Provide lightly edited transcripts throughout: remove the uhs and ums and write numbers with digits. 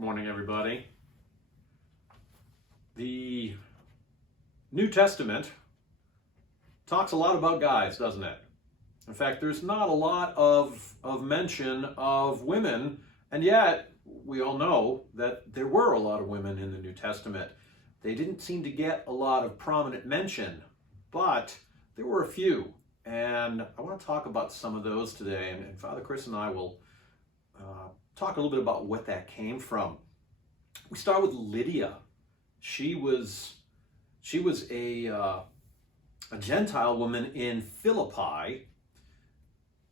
Good morning, everybody. The New Testament talks a lot about guys, doesn't it? In fact, there's not a lot of mention of women, and yet we all know that there were a lot of women in the New Testament. They didn't seem to get a lot of prominent mention, but there were a few, and I want to talk about some of those today, and Father Chris and I will talk a little bit about what that came from. We start with Lydia. She was a Gentile woman in Philippi,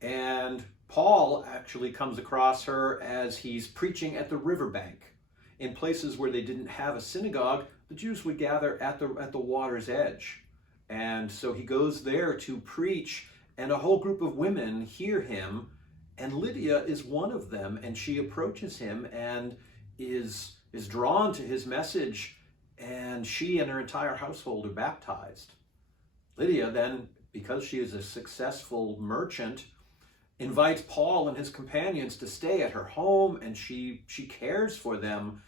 and Paul actually comes across her as he's preaching at the riverbank. In places where they didn't have a synagogue, the Jews would gather at the water's edge. And so he goes there to preach, and a whole group of women hear him, and Lydia is one of them, and she approaches him and is drawn to his message, and she and her entire household are baptized. Lydia then, because she is a successful merchant, invites Paul and his companions to stay at her home, and she cares for them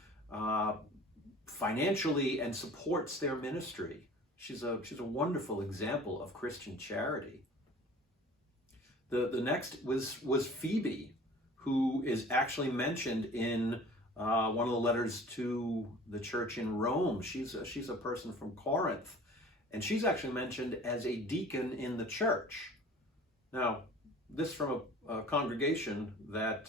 financially and supports their ministry. She's a wonderful example of Christian charity. The next was Phoebe, who is actually mentioned in one of the letters to the church in Rome. She's a person from Corinth, and she's actually mentioned as a deacon in the church. Now, this from a congregation that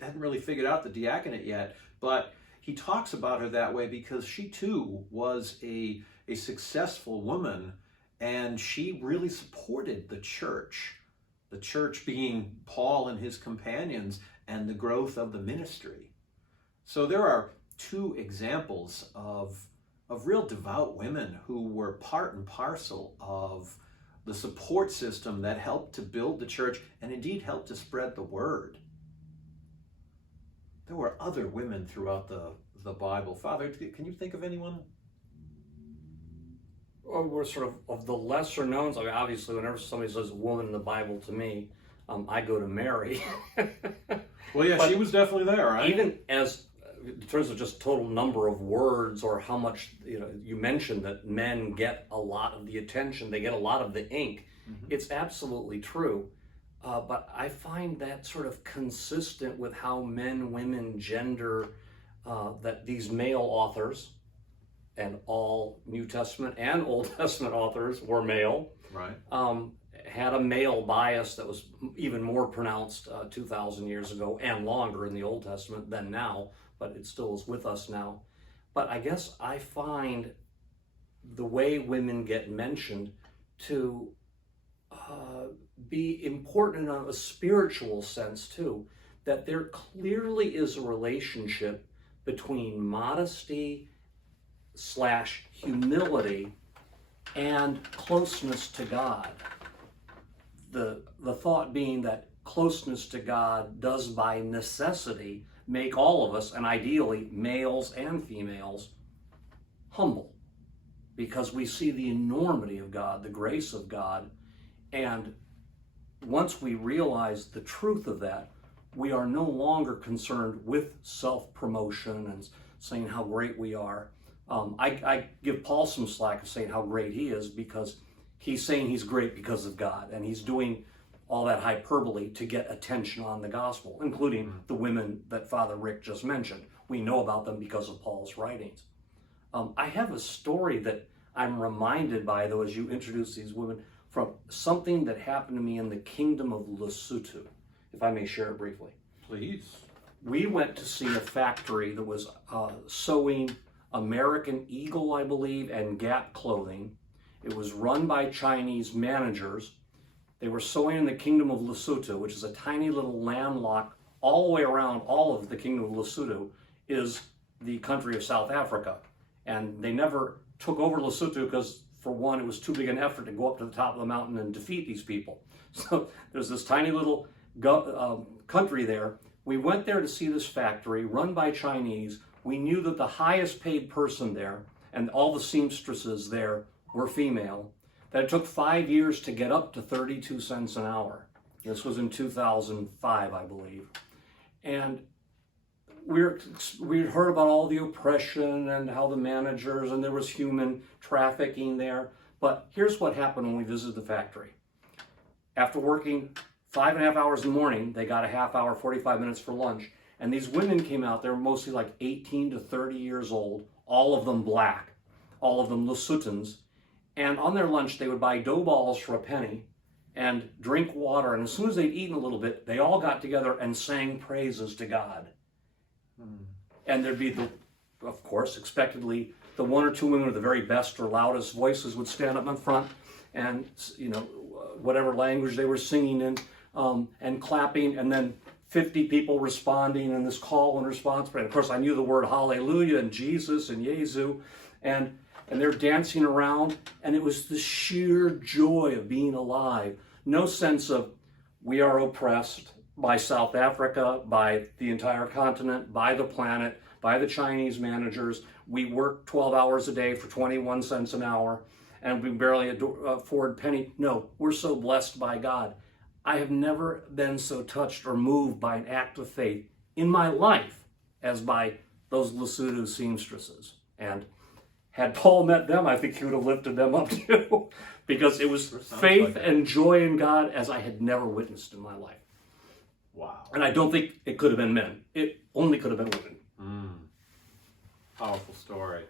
hadn't really figured out the diaconate yet, but he talks about her that way because she too was a successful woman, and she really supported the church being Paul and his companions and the growth of the ministry. So there are two examples of real devout women who were part and parcel of the support system that helped to build the church and indeed helped to spread the word. There were other women throughout the Bible. Father, can you think of anyone? Well, we're sort of the lesser knowns. I mean, obviously, whenever somebody says woman in the Bible to me, I go to Mary. Well, yeah, she was definitely there, right? Even as in terms of just total number of words or how much, you mentioned that men get a lot of the attention, they get a lot of the ink. Mm-hmm. It's absolutely true. But I find that sort of consistent with how men, women, gender, that these male authors, and all New Testament and Old Testament authors were male, right? Had a male bias that was even more pronounced 2,000 years ago and longer in the Old Testament than now, but it still is with us now. But I guess I find the way women get mentioned to be important in a spiritual sense too, that there clearly is a relationship between modesty / humility and closeness to God. The thought being that closeness to God does by necessity make all of us, and ideally males and females, humble, because we see the enormity of God, the grace of God, and once we realize the truth of that, we are no longer concerned with self-promotion and saying how great we are. I give Paul some slack of saying how great he is, because he's saying he's great because of God, and he's doing all that hyperbole to get attention on the gospel, including the women that Father Rick just mentioned. We know about them because of Paul's writings. I have a story that I'm reminded by, though, as you introduce these women, from something that happened to me in the kingdom of Lesotho, if I may share it briefly. Please. We went to see a factory that was sewing American Eagle, I believe, and Gap clothing. It was run by Chinese managers. They were sewing in the kingdom of Lesotho, which is a tiny little landlocked, all the way around all of the kingdom of Lesotho is the country of South Africa. And they never took over Lesotho because, for one, it was too big an effort to go up to the top of the mountain and defeat these people. So there's this tiny little country there. We went there to see this factory run by Chinese. We knew that the highest paid person there, and all the seamstresses there, were female, that it took 5 years to get up to 32 cents an hour. This was in 2005, I believe. And we'd heard about all the oppression and how the managers, and there was human trafficking there. But here's what happened when we visited the factory. After working 5.5 hours in the morning, they got a half hour, 45 minutes for lunch. And these women came out, they were mostly like 18 to 30 years old, all of them black, all of them Lesothans. And on their lunch, they would buy dough balls for a penny and drink water. And as soon as they'd eaten a little bit, they all got together and sang praises to God. And there'd be, of course, expectedly, the one or two women with the very best or loudest voices would stand up in front and, whatever language they were singing in, and clapping, and then 50 people responding in this call and response. And of course, I knew the word hallelujah and Jesus and Jesu, and they're dancing around, and it was the sheer joy of being alive. No sense of we are oppressed by South Africa, by the entire continent, by the planet, by the Chinese managers. We work 12 hours a day for 21 cents an hour, and we barely afford penny. No, we're so blessed by God. I have never been so touched or moved by an act of faith in my life as by those Lesotho seamstresses. And had Paul met them, I think he would have lifted them up too, because it was faith and joy in God as I had never witnessed in my life. Wow. And I don't think it could have been men. It only could have been women. Powerful story.